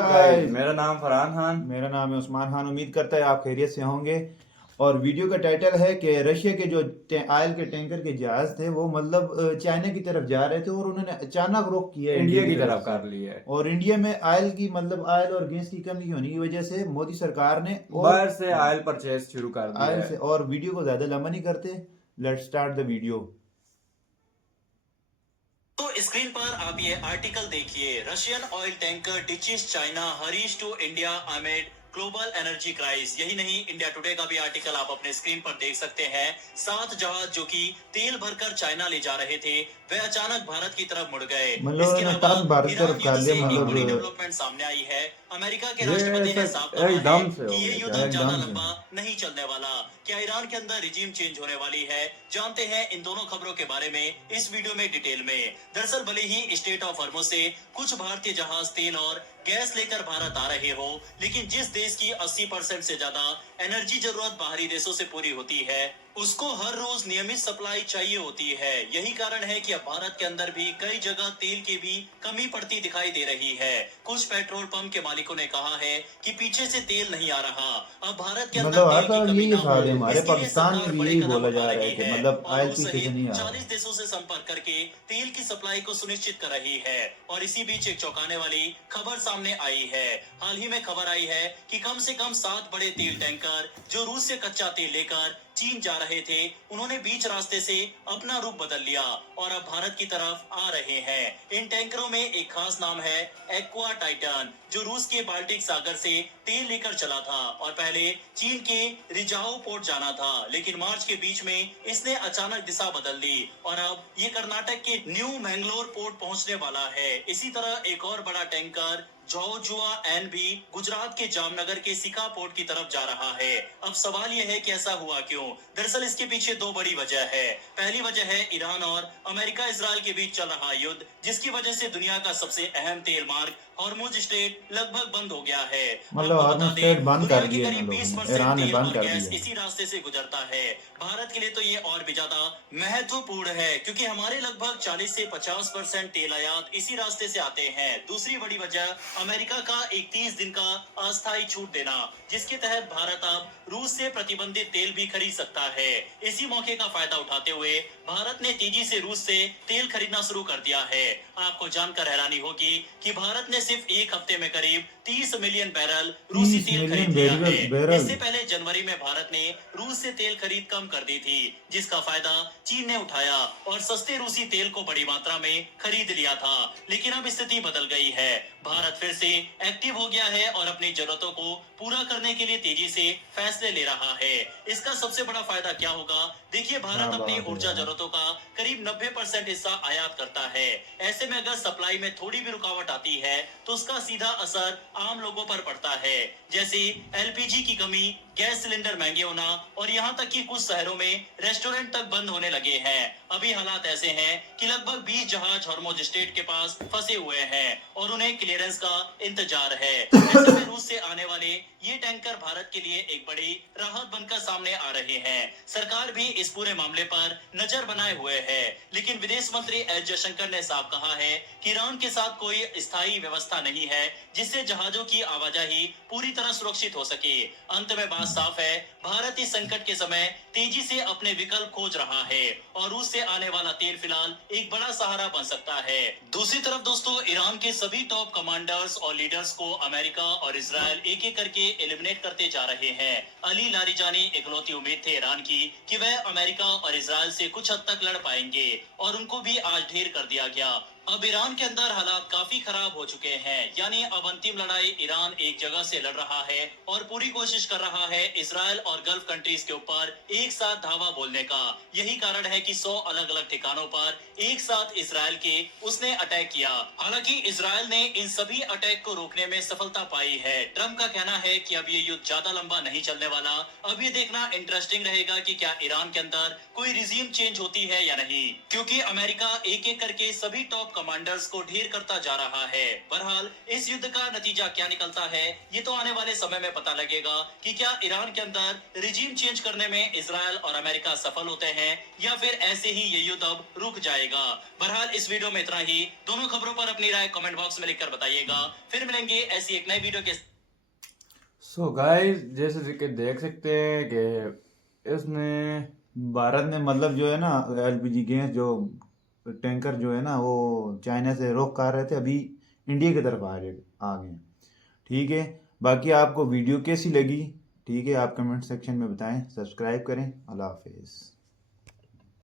Guys, मेरा नाम फरहान खान। मेरा नाम है उस्मान खान। उम्मीद करता है आप खैरियत से होंगे। और वीडियो का टाइटल है कि रशिया के जो आयल के टैंकर के जहाज थे वो मतलब चाइना की तरफ जा रहे थे और उन्होंने अचानक रुख किया इंडिया इंडिया की की तरफ तरफ से। कर ली है। और इंडिया में आयल की मतलब आयल और गैस की कमी होने की वजह से मोदी सरकार ने और बाहर से ऑयल परचेज शुरू कर दिया आयल है। से और वीडियो को ज्यादा लंबा नहीं करते। Let's start the video. तो स्क्रीन पर आप ये आर्टिकल देखिए, Russian oil tanker ditches China heads to India amid global energy crisis. यही नहीं, इंडिया टुडे का भी आर्टिकल आप अपने स्क्रीन पर देख सकते हैं। 7 जहाज जो कि तेल भरकर चाइना ले जा रहे थे वे अचानक भारत की तरफ मुड़ गए। मतलब इसके उन्होंने अलावा टर्न भारत की ईरान तरफ कर युद्ध लिया से एक बड़ी मतलब डेवलपमेंट सामने आई है। अमेरिका के ये राष्ट्रपति ऐसा ने साफ कहा है एकदम से कि हो ये गया युद्ध क्या? ज्यादा एकदम से। लंबा नहीं चलने वाला। क्या ईरान के अंदर रिजीम चेंज होने वाली है? जानते हैं इन दोनों खबरों के बारे में इस वीडियो में डिटेल में। दरअसल भले ही स्टेट ऑफ हॉर्मुज से कुछ भारतीय जहाज तेल और गैस लेकर भारत आ रहे हो, लेकिन जिस देश की 80% से ज्यादा एनर्जी जरूरत बाहरी देशों से पूरी होती है उसको हर रोज नियमित सप्लाई चाहिए होती है। यही कारण है कि अब भारत के अंदर भी कई जगह तेल की भी कमी पड़ती दिखाई दे रही है। कुछ पेट्रोल पंप के मालिकों ने कहा है कि पीछे से तेल नहीं आ रहा, अब भारत के अंदर मतलब हर तेल की तरफ कमी यही ना हो, हाल है। हमारे इसके लिए पाकिस्तान में सरकार भी बड़े यही कदम बोला उठा जा रहा है रही कि है मतलब और आयल रूस पीछे से सहित नहीं आ रहा। 40 देशों से संपर्क करके तेल की सप्लाई को सुनिश्चित कर रही है। और इसी बीच एक चौंकाने वाली खबर सामने आई है। हाल ही में खबर आई है कि कम से कम 7 बड़े तेल टैंकर जो रूस से कच्चा तेल लेकर चीन जा रहे थे उन्होंने बीच रास्ते से अपना रूप बदल लिया और अब भारत की तरफ आ रहे हैं। इन टैंकरों में एक खास नाम है एक्वा टाइटन, जो रूस के बाल्टिक सागर से तेल लेकर चला था और पहले चीन के रिजाओ पोर्ट जाना था, लेकिन मार्च के बीच में इसने अचानक दिशा बदल दी और अब ये कर्नाटक के न्यू मैंगलोर पोर्ट पहुंचने वाला है। इसी तरह एक और बड़ा टैंकर जोजुआ एन भी गुजरात के जामनगर के सिका पोर्ट की तरफ जा रहा है। अब सवाल यह है कि ऐसा हुआ क्यों? दरअसल इसके पीछे दो बड़ी वजह है। पहली वजह है ईरान और अमेरिका इजराइल के बीच चल रहा युद्ध, जिसकी वजह से दुनिया का सबसे अहम तेल मार्ग हॉर्मुज स्ट्रेट लगभग बंद हो गया है। मतलब आपको हॉर्मुज बता स्ट्रेट दें, बंद दुनिया कर के दिया इन करीब लोगों ने, 20% ईरान ने तेल बंद और कर गैस दिया। इसी रास्ते से गुजरता है। भारत के लिए तो ये और भी ज्यादा महत्वपूर्ण है क्योंकि हमारे लगभग 40 से 50% तेल आयात इसी रास्ते से आते हैं। दूसरी बड़ी वजह अमेरिका का एक 30 दिन का अस्थायी छूट देना, जिसके तहत भारत अब रूस से प्रतिबंधित तेल भी खरीद सकता है। इसी मौके का फायदा उठाते हुए भारत ने तेजी से रूस से तेल खरीदना शुरू कर दिया है। आपको जानकर हैरानी होगी कि भारत ने सिर्फ एक हफ्ते में करीब 30 मिलियन बैरल रूसी 30 तेल मिलियन खरीद लिया है। बैरल। इससे पहले जनवरी में भारत ने रूस से तेल खरीद कम कर दी थी, जिसका फायदा चीन ने उठाया और सस्ते रूसी तेल को बड़ी मात्रा में खरीद लिया था। लेकिन अब स्थिति बदल गई है। भारत फिर से एक्टिव हो गया है और अपनी जरूरतों को पूरा करने के लिए तेजी से फैसले ले रहा है। इसका सबसे बड़ा फायदा क्या होगा? देखिए, क्या भारत अपनी बात है ऊर्जा यार। जरूरतों का करीब 90% हिस्सा आयात करता है। ऐसे में अगर सप्लाई में थोड़ी भी रुकावट आती है तो उसका सीधा असर आम लोगों पर पड़ता है, जैसे एलपीजी की कमी, गैस सिलेंडर महंगे होना और यहाँ तक कि कुछ शहरों में रेस्टोरेंट तक बंद होने लगे हैं। अभी हालात ऐसे हैं कि लगभग 20 जहाज हॉर्मुज स्ट्रेट के पास फंसे हुए हैं और उन्हें क्लियरेंस का इंतजार है। ऐसे में रूस से आने वाले ये टैंकर भारत के लिए एक बड़ी राहत बनकर सामने आ रहे हैं। सरकार भी इस पूरे मामले पर नजर बनाए हुए है, लेकिन विदेश मंत्री एस जयशंकर ने साफ कहा है कि ईरान के साथ कोई स्थायी व्यवस्था नहीं है जिससे जहाजों की आवाजाही पूरी तरह सुरक्षित हो सके। अंत में बात साफ है, भारत इस संकट के समय तेजी से अपने विकल्प खोज रहा है और रूस से आने वाला तेल फिलहाल एक बड़ा सहारा बन सकता है। दूसरी तरफ दोस्तों, ईरान के सभी टॉप कमांडर्स और लीडर्स को अमेरिका और इजराइल एक एक करके एलिमिनेट करते जा रहे हैं। अली लारिजानी इकलौती उम्मीद थे ईरान की कि वह अमेरिका और इजराइल से कुछ हद तक लड़ पाएंगे और उनको भी आज ढेर कर दिया गया। अब ईरान के अंदर हालात काफी खराब हो चुके हैं, यानी अब अंतिम लड़ाई ईरान एक जगह से लड़ रहा है और पूरी कोशिश कर रहा है इजराइल और गल्फ कंट्रीज के ऊपर एक साथ धावा बोलने का। यही कारण है कि 100 अलग अलग ठिकानों पर एक साथ इजराइल के उसने अटैक किया। हालांकि इजराइल ने इन सभी अटैक को रोकने में सफलता पाई है। ट्रम्प का कहना है कि अब ये युद्ध ज्यादा लंबा नहीं चलने वाला। अब ये देखना इंटरेस्टिंग रहेगा कि क्या ईरान के अंदर कोई रिजीम चेंज होती है या नहीं, क्योंकि अमेरिका एक एक करके सभी टॉप कमांडर्स को ढेर करता जा रहा है। बहरहाल इस युद्ध का नतीजा क्या निकलता है ये तो आने वाले समय में पता लगेगा कि क्या ईरान के अंदर रिजीम चेंज करने में इजराइल और अमेरिका सफल होते हैं या फिर ऐसे ही ये युद्ध अब रुक जाएगा। बहरहाल इस वीडियो में इतना ही। दोनों खबरों पर अपनी राय कमेंट बॉक्स में लिखकर बताइएगा। फिर मिलेंगे ऐसी एक नई वीडियो के। सो गाइस, जैसे कि देख सकते हैं कि इसने भारत ने मतलब जो है ना एलपीजी गैस जो टैंकर जो है ना वो चाइना से रोक कर रहे थे, अभी इंडिया की तरफ आ गए। ठीक है, बाकी आपको वीडियो कैसी लगी, ठीक है, आप कमेंट सेक्शन में बताएं। सब्सक्राइब करें। अल्लाह हाफिज़।